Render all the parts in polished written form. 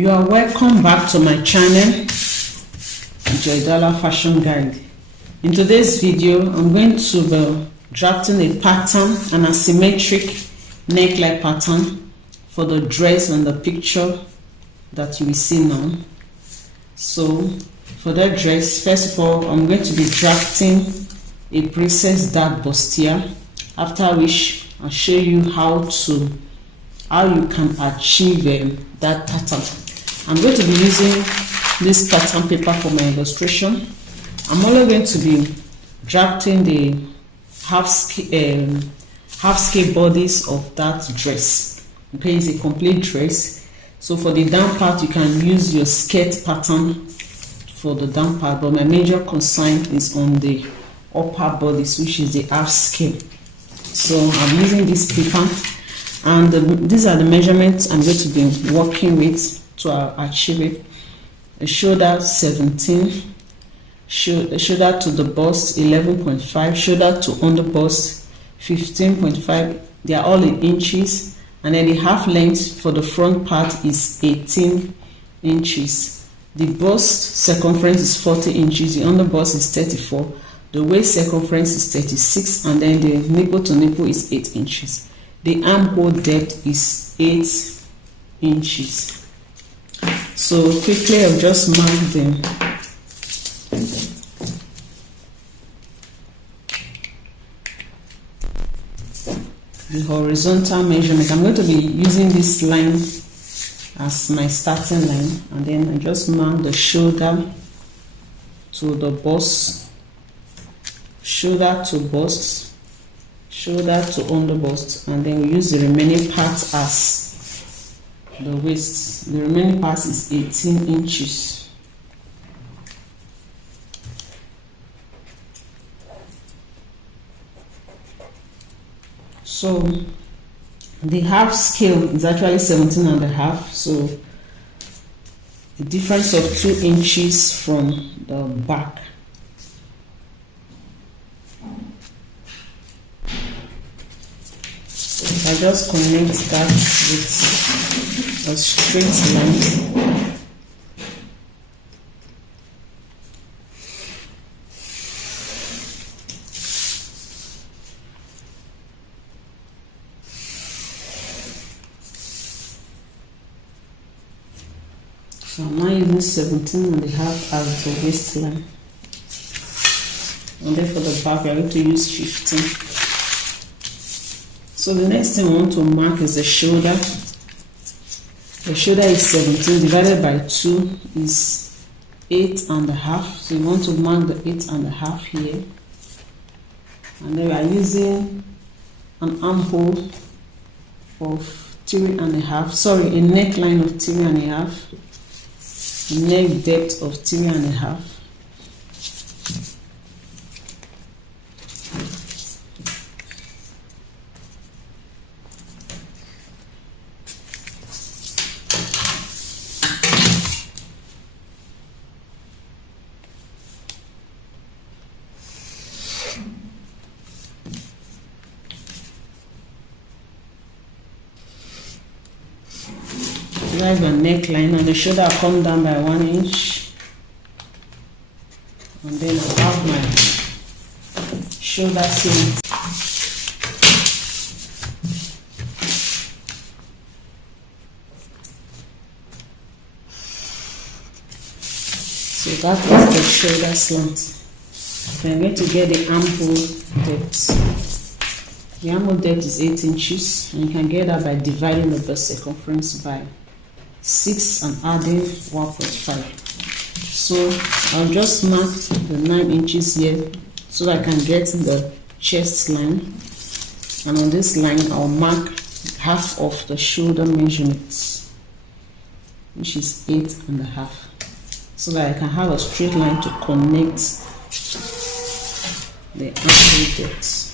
You are welcome back to my channel, Joydala Fashion Guide. In today's video, I'm going to be drafting a pattern, an asymmetric neckline pattern for the dress and the picture that you will see now. So for that dress, first of all, I'm going to be drafting a princess dark bustier, after which I'll show you how you can achieve that pattern. I'm going to be using this pattern paper for my illustration. I'm only going to be drafting the half scale bodice of that dress. Okay, it's a complete dress. So for the down part, you can use your skirt pattern for the down part, but my major concern is on the upper bodice, which is the half scale. So I'm using this paper, and these are the measurements I'm going to be working with to achieve it. A shoulder 17, shoulder to the bust 11.5, shoulder to under bust 15.5. they are all in inches, and then the half length for the front part is 18 inches. The bust circumference is 40 inches, the under bust is 34, the waist circumference is 36, and then the nipple to nipple is 8 inches. The armhole depth is 8 inches. So quickly I'll just mark them. The horizontal measurement, I'm going to be using this line as my starting line, and then I just mark the shoulder to the bust, shoulder to bust, shoulder to under bust, and then we use the remaining part as the waist. The remaining part is 18 inches. So the half scale is actually 17 and a half, so a difference of 2 inches from the back. So I just connect that with a straight line. So I'm now using 17 and a half as the waistline, and then for the back we are going to use 15. So the next thing I want to mark is the shoulder. The shoulder is 17 divided by 2 is 8 and a half. So you want to mark the 8 and a half here, and then we are using an armhole of 3 and a half. Sorry, a neckline of 3 and a half. Neck depth of 3 and a half. Drive a neckline, and the shoulder will come down by 1 inch, and then I'll have my shoulder seam. So that is the shoulder slant. Then I'm going to get the armhole depth. The armhole depth is 8 inches, and you can get that by dividing the bust circumference by 6 and adding 1.5. So I'll just mark the 9 inches here so that I can get the chest line, and on this line I'll mark half of the shoulder measurements, which is 8 and a half, so that I can have a straight line to connect the armhole depth.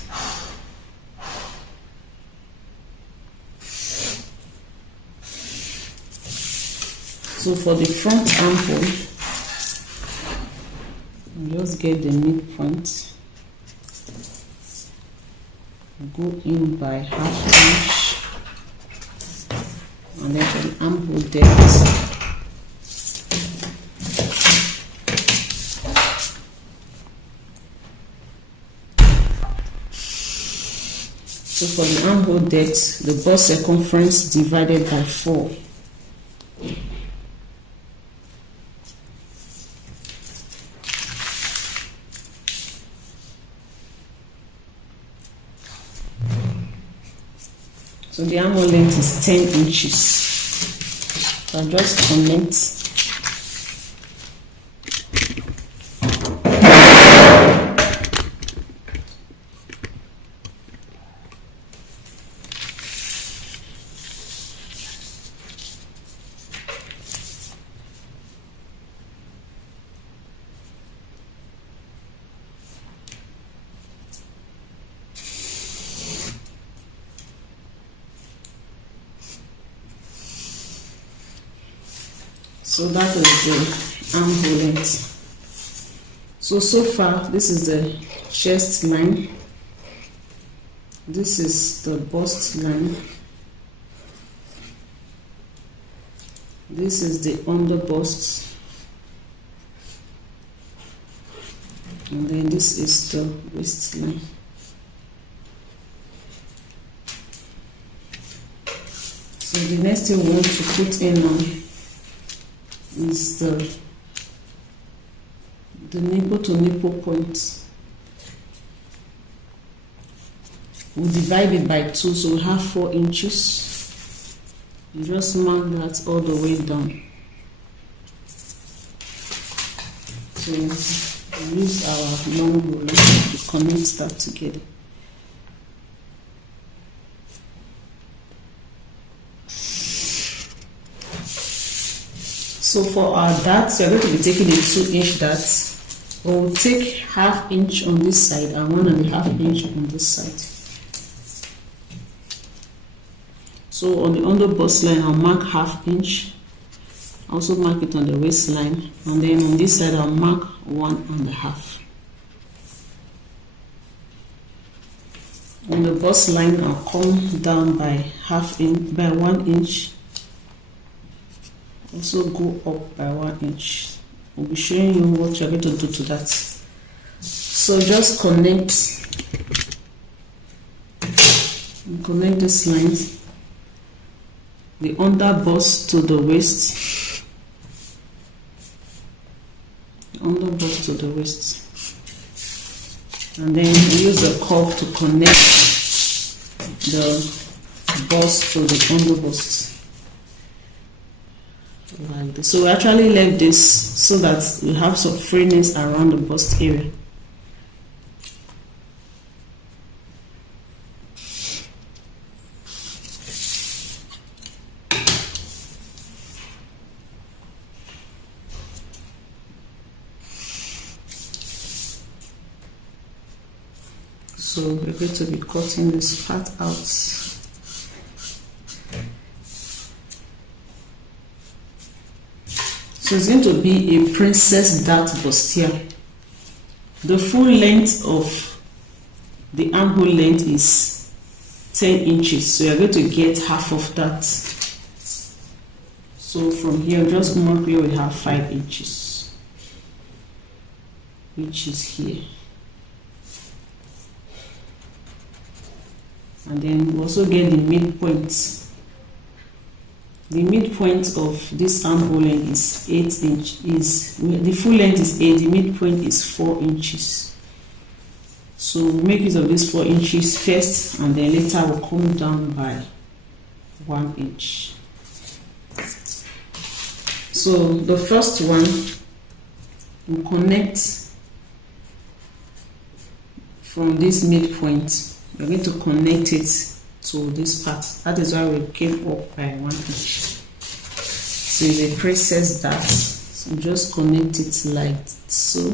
So for the front armhole, I'll just get the midpoint, go in by half inch, and then for the armhole depth, So for the armhole depth, the bust circumference divided by 4. So the armhole length is 10 inches. So I'll just connect. So that is the armhole length. So far, this is the chest line. This is the bust line. This is the under bust. And then this is the waistline. So the next thing we want to put in on is the nipple to nipple point. We divide it by 2, so we have 4 inches. You just mark that all the way down. So we use our long ruler to connect that together. So for our darts, we are going to be taking a 2-inch dart. We'll take ½ inch on this side and 1.5 inch on this side. So on the under bust line, I'll mark ½ inch. Also mark it on the waistline, and then on this side, I'll mark 1.5. On the bust line, I'll come down by 1 inch. Also go up by 1 inch. I'll be showing you what you're going to do to that. So just connect this line, the under bust to the waist, under bust to the waist, and then use a curve to connect the bust to the under bust. Like this. So we actually left this so that we have some freeness around the bust area. So we're going to be cutting this part out. So it's going to be a princess dart bustier. The full length of the armhole length is 10 inches. So you're going to get half of that. So from here, just mark where we have 5 inches, which is here. And then we also get the midpoint. The midpoint of this armhole length is 8 inches. The full length is 8, the midpoint is 4 inches. So we'll make use of this 4 inches first, and then later we'll come down by 1 inch. So the first one, we'll connect from this midpoint. We're going to connect it to this part. That is why we came up by 1 inch. So it's a princess dart. So just connect it like so.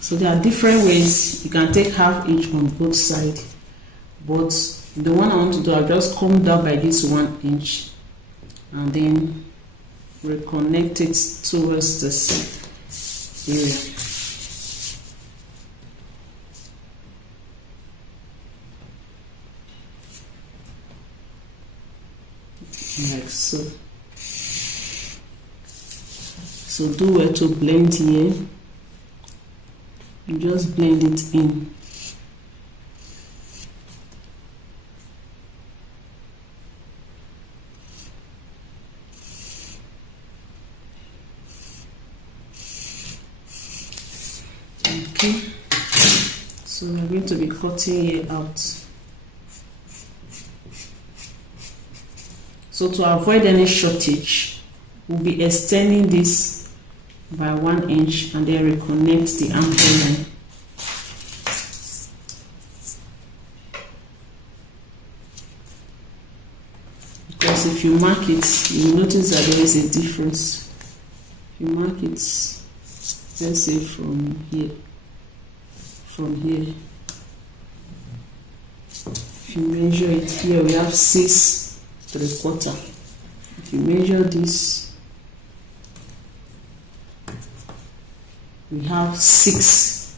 So there are different ways. You can take ½ inch on both sides, but the one I want to do, I'll just come down by this 1 inch and then reconnect it towards this area. like so. So do well to blend here. You just blend it in. Okay, so we're going to be cutting here out. So to avoid any shortage, we'll be extending this by 1 inch and then reconnect the armhole line. Because if you mark it, you notice that there is a difference. If you mark it, let's say from here, if you measure it here, we have 6 3/4. If you measure this, we have 6.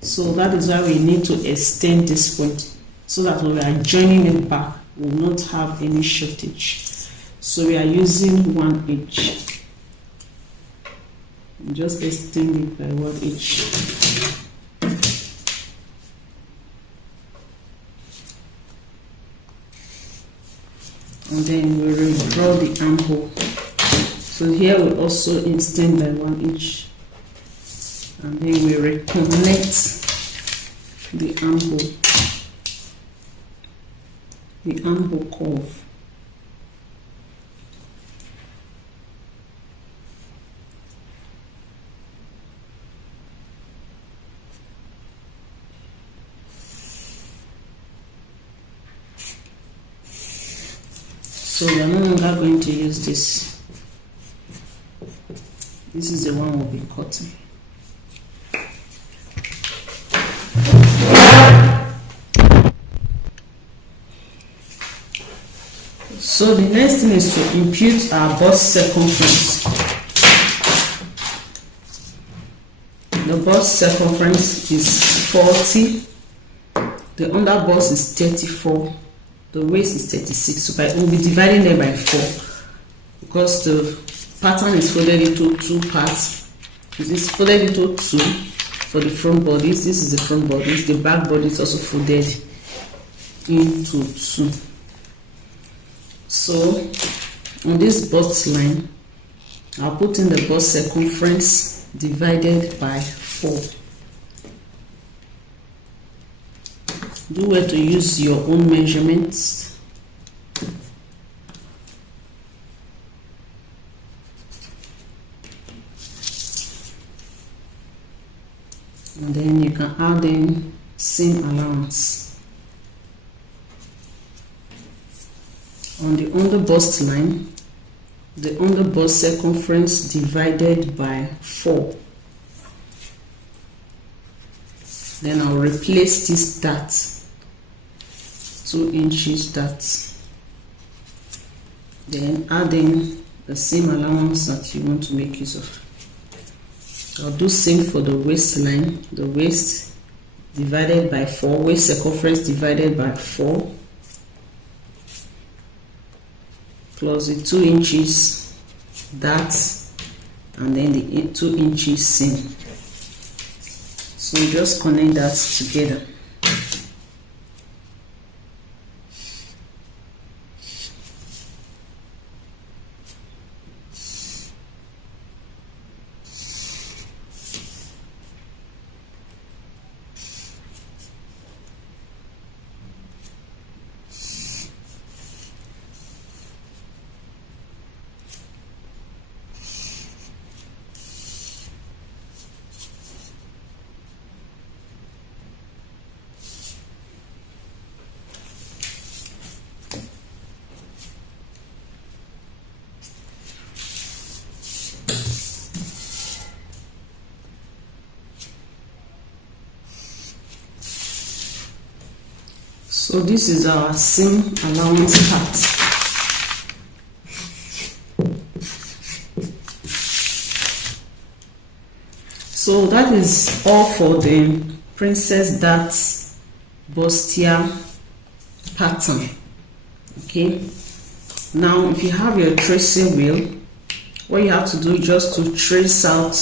So that is why we need to extend this point, so that when we are joining it back, we will not have any shortage. So we are using 1 inch. Just extend it by 1 inch. And then we redraw the armhole. So here we also extend by 1 inch. And then we reconnect the armhole curve. So we are no longer going to use this. This is the one we'll be cutting. So the next thing is to impute our bust circumference. The bust circumference is 40. The under bust is 34. The waist is 36. So we'll be dividing them by 4 because the pattern is folded into 2 parts. It is folded into 2 for the front bodice. This is the front bodice. The back body is also folded into 2. So on this bust line, I'll put in the bust circumference divided by 4. Do well to use your own measurements. And then you can add in seam allowance. On the under bust line, the under bust circumference divided by 4. Then I'll replace this dart, 2 inches dart. Then add in the seam allowance that you want to make use of. I'll do same for the waistline. The waist divided by 4, waist circumference divided by 4, plus the 2 inches dart, and then the 2 inches seam. So just connect that together. So this is our seam allowance part. So that is all for the princess dart bustier pattern. Okay, Now if you have your tracing wheel, what you have to do is just to trace out,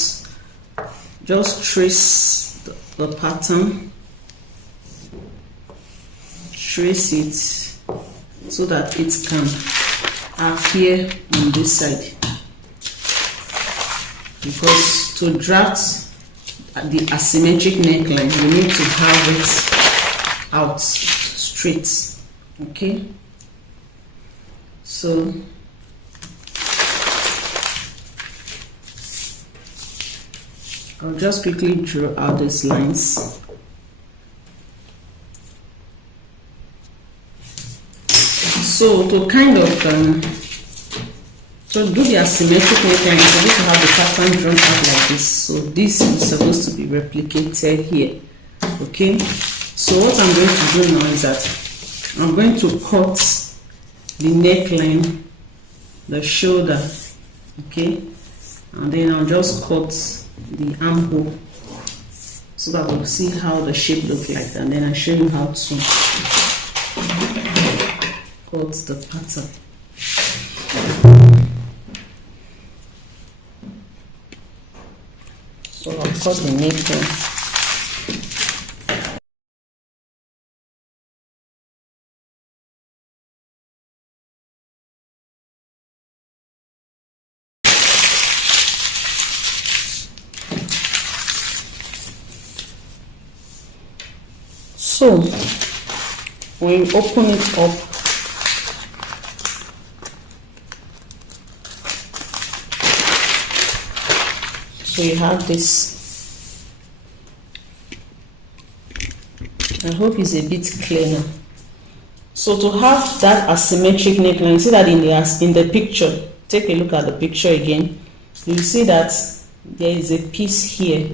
just trace the pattern, trace it so that it can appear on this side, because to draft the asymmetric neckline you need to have it out straight. Okay, so I'll just quickly draw out these lines. So to kind of so do the asymmetric neckline, you're supposed to have the pattern drawn out like this. So this is supposed to be replicated here. Okay, so what I'm going to do now is that I'm going to cut the neckline, the shoulder, okay, and then I'll just cut the armhole so that we'll see how the shape looks like, and then I'll show you how to cut the pattern. So I'll cut the neckline. So when you open it up, so you have this. I hope it's a bit clear now. So to have that asymmetric neckline, you see that in the picture, take a look at the picture again, you see that there is a piece here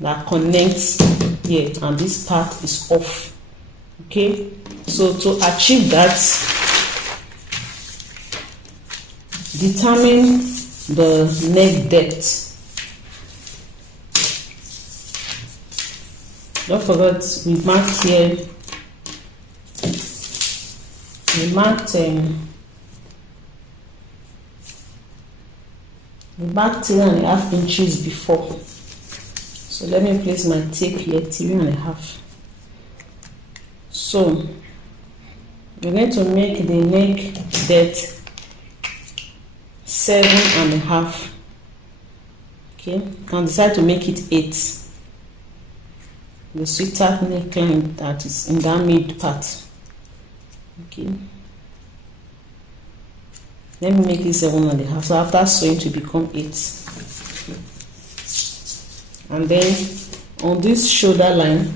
that connects here, and this part is off. Okay, so to achieve that, determine the neck depth. Don't forget, we marked here, we marked 3.5 inches before. So let me place my tape here, 3.5. So we're going to make the neck depth 7.5. Okay, and decide to make it 8. The sweetheart neckline that is in that mid part. Okay, let me make it 7.5. So after sewing to become 8. And then on this shoulder line,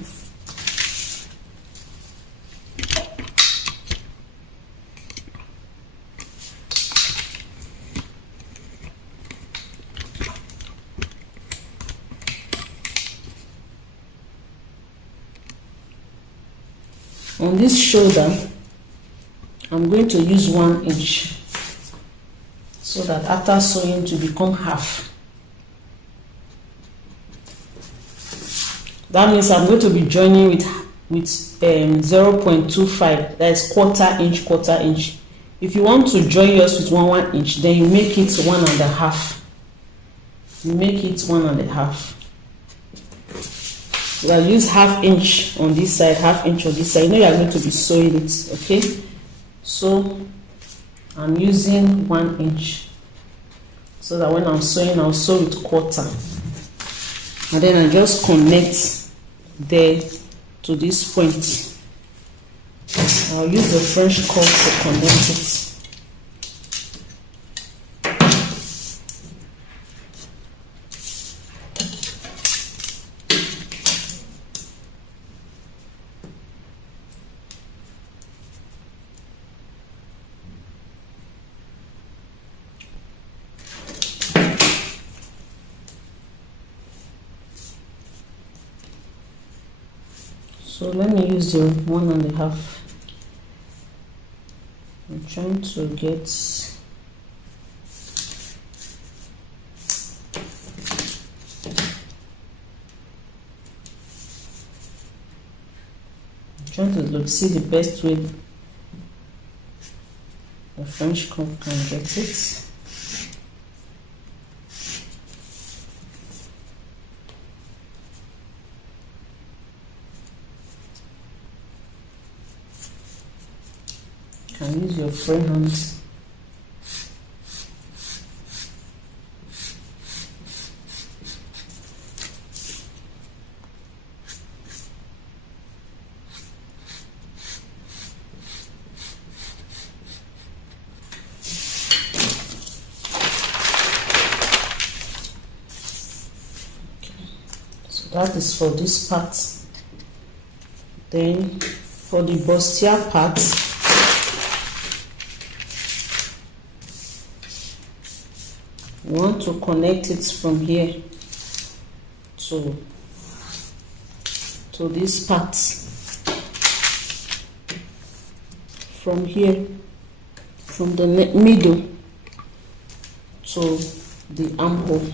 I'm going to use 1 inch so that after sewing to become half. That means I'm going to be joining with 0.25, that is quarter inch. If you want to join yours with 1 inch, then you make it 1.5. You make it 1.5. So I'll use 1/2 inch on this side, 1/2 inch on this side. You know you are going to be sewing it, okay? So I'm using 1 inch so that when I'm sewing, I'll sew with quarter. And then I just connect there to this point. I'll use the French cord to connect it. So let me use the 1.5. I'm trying to get see the best way the French curve can get it. You can use your free hands. That is for this part. Then for the bustier part, you want to connect it from here to this part. From here, from the middle to the armhole.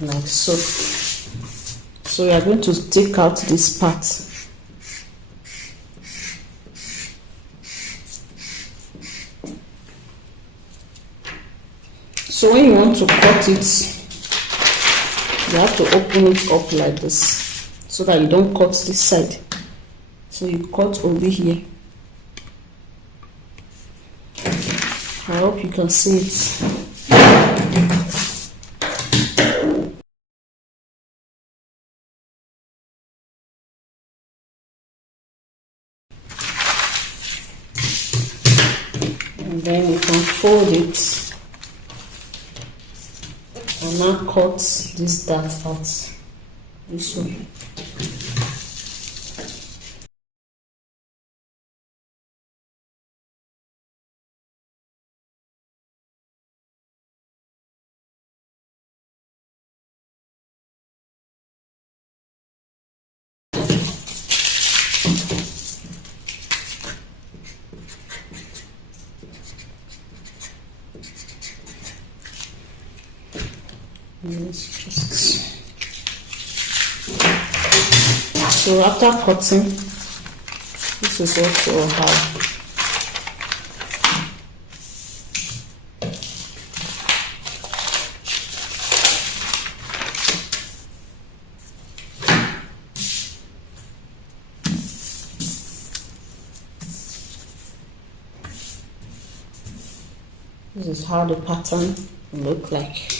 Like so. So we are going to take out this part. So when you want to cut it, you have to open it up like this so that you don't cut this side. So you cut over here. I hope you can see it. And then you can fold it and now cut this dart out this way. So after cutting, this is what you will have. This is how the pattern will look like.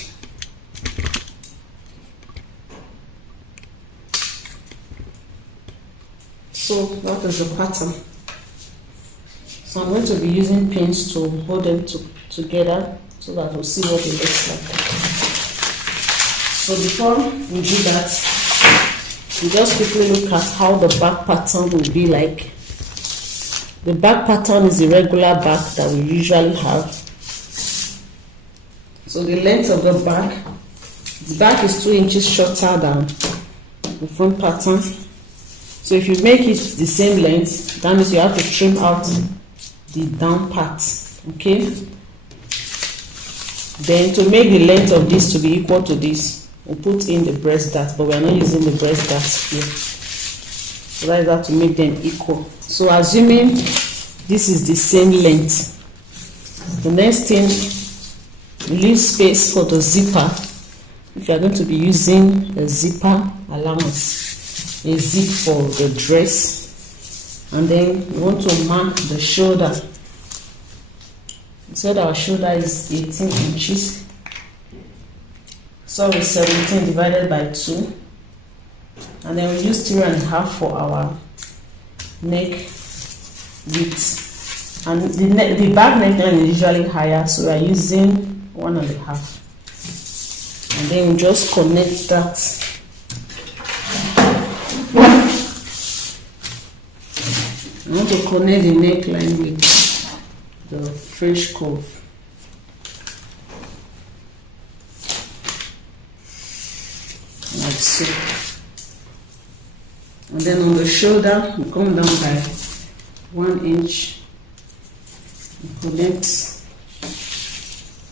So that is the pattern. So I'm going to be using pins to hold them together so that we'll see what it looks like. So before we do that, we just quickly look at how the back pattern will be like. The back pattern is the regular back that we usually have. So the length of the back is 2 inches shorter than the front pattern. So if you make it the same length, that means you have to trim out the down part, okay? Then to make the length of this to be equal to this, we'll put in the breast dart, but we're not using the breast dart here. So that is how to make them equal. So assuming this is the same length, the next thing, leave space for the zipper. If you are going to be using a zipper allowance, a zip for the dress, and then you want to mark the shoulder. So that our shoulder is 18 inches. So it's 17 divided by 2, and then we use 3.5 for our neck width. And the back neckline is usually higher, so we are using 1.5. And then we just connect that. I want to connect the neckline with the French curve. so. And then on the shoulder, we come down by 1 inch, we connect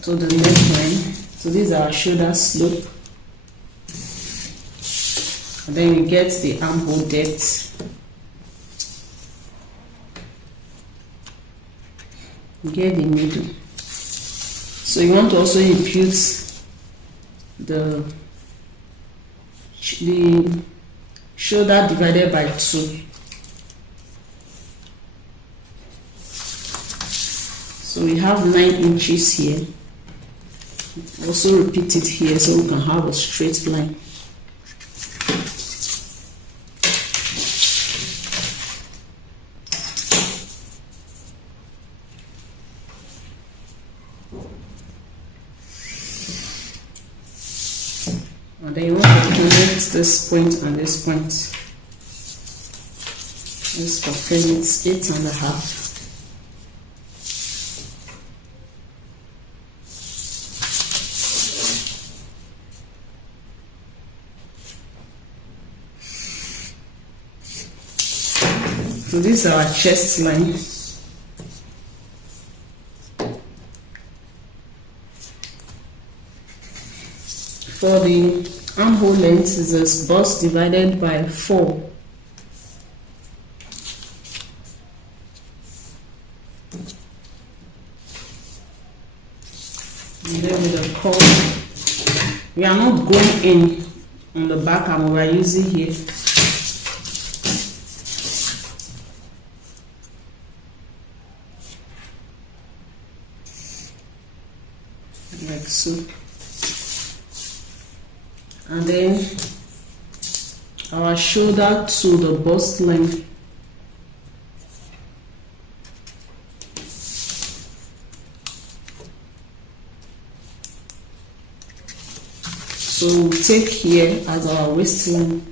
to the neckline. So these are our shoulder slope. And then we get the armhole depth. We get the middle. So you want to also impute the shoulder divided by 2. So we have 9 inches here. Also repeat it here so we can have a straight line. And then you want to connect this point and this point. Let's confirm it's 8.5. So this is our chest line. For the armhole length is this bust divided by 4. And then with the curve, we are not going in on the back and we are using here. Like so. And then our shoulder to the bust line. So we'll take here as our waistline.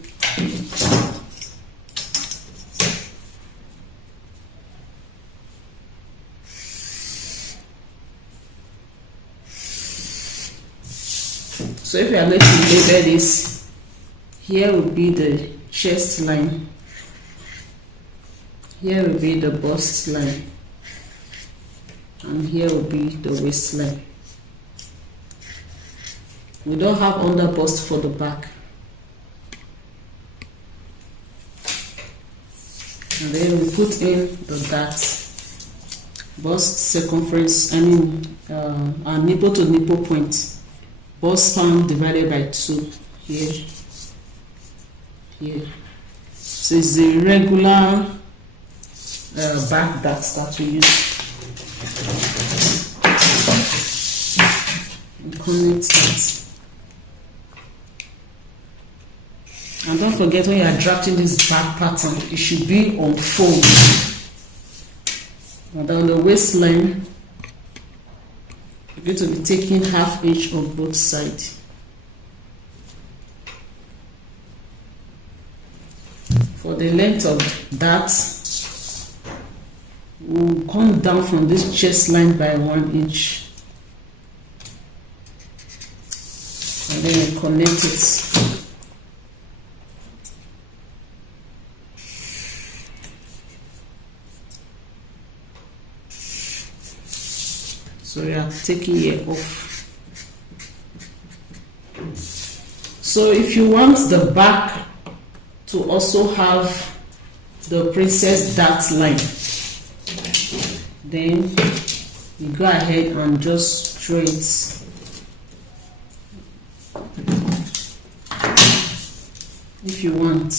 So if we are going to label this, here will be the chest line, here will be the bust line, and here will be the waistline. We don't have under bust for the back. And then we put in the dart, bust circumference, our nipple to nipple point. Bust span divided by 2 here, here. So it's the regular back dart that we use. And connect that. And don't forget, when you are drafting this back pattern, it should be on fold. And on the waistline, you're going to be taking 1/2 inch on both sides. For the length of that, we'll come down from this chest line by 1 inch. And then we connect it. So we are taking it off. So if you want the back to also have the princess dart line, then you go ahead and just draw it. If you want,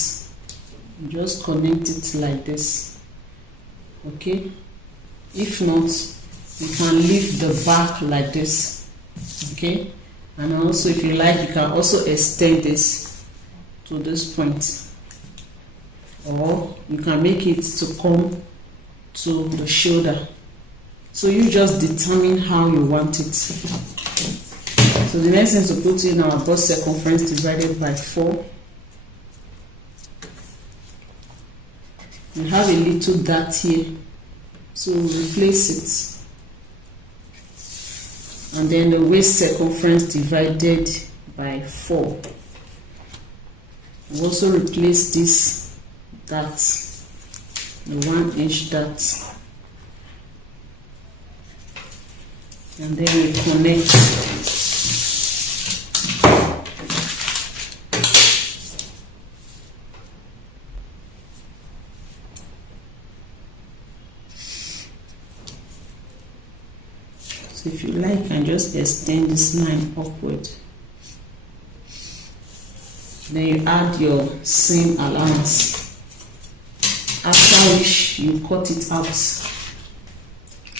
you just connect it like this. Okay? If not, you can leave the back like this. Okay? And also, if you like, you can also extend this to this point, or you can make it to come to the shoulder. So you just determine how you want it. So the next thing is to put in our bust circumference divided by 4. We have a little dart here, so we'll replace it. And then the waist circumference divided by 4. we'll also replace this dart, the 1-inch dart, and then we connect. So if you like, you can just extend this line upward. Then you add your seam allowance, after which you cut it out,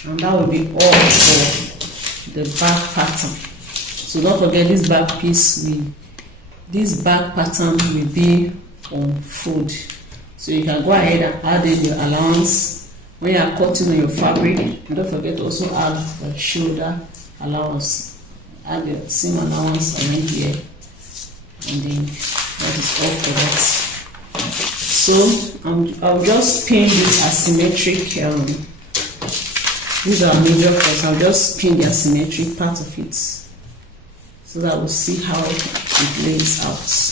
and that will be all for the back pattern. So don't forget, this back piece, this back pattern will be on fold. So you can go ahead and add in your allowance when you are cutting on your fabric. And don't forget to also add the shoulder allowance. Add your seam allowance around here, and then that is all for that. So I'll just pin this asymmetric. These are major cuts. I'll just pin the asymmetric part of it so that we'll see how it lays out.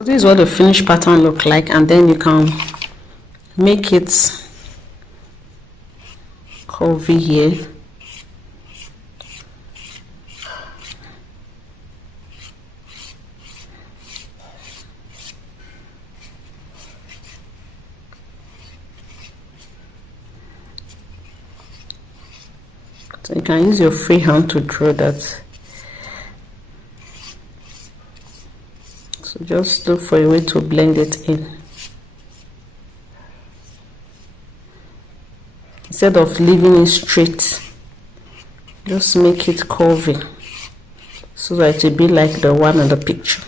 This is what the finished pattern look like, and then you can make it curvy here. So you can use your free hand to draw that. So just look for a way to blend it in. Instead of leaving it straight, just make it curvy so that it will be like the one in the picture.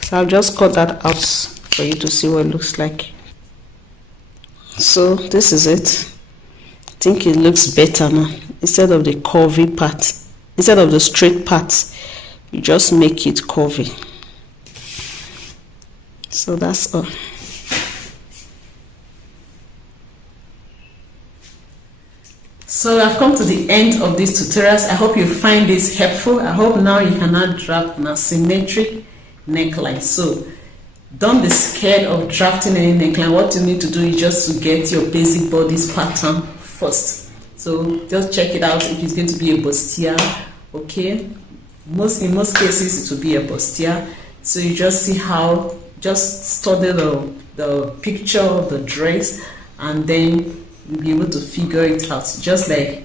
So I'll just cut that out for you to see what it looks like. So this is it. I think it looks better now. Instead of the curvy part, instead of the straight part, you just make it curvy. So that's all. So I've come to the end of this tutorials. I hope you find this helpful. I hope now you can now draft an asymmetric neckline. So don't be scared of drafting any neckline. What you need to do is just to get your basic bodice pattern first. So just check it out if it's going to be a bustier. Okay, in most cases it will be a bustier. So you just see how, just study the picture of the dress, and then you'll be able to figure it out, just like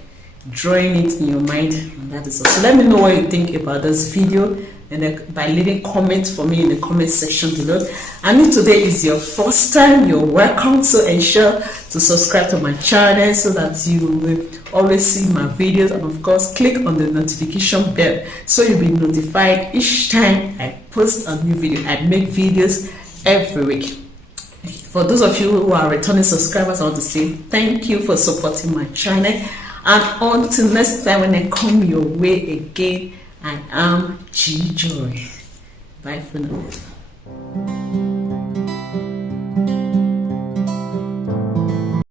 drawing it in your mind. And that is all. So let me know what you think about this video, and by leaving comments for me in the comment section below. And if today is your first time, you're welcome. So ensure to subscribe to my channel so that you will always see my videos, and of course click on the notification bell so you'll be notified each time I post a new video. I make videos every week. For those of you who are returning subscribers, I want to say thank you for supporting my channel. And until next time when I come your way again, I am G Joy. Bye for now.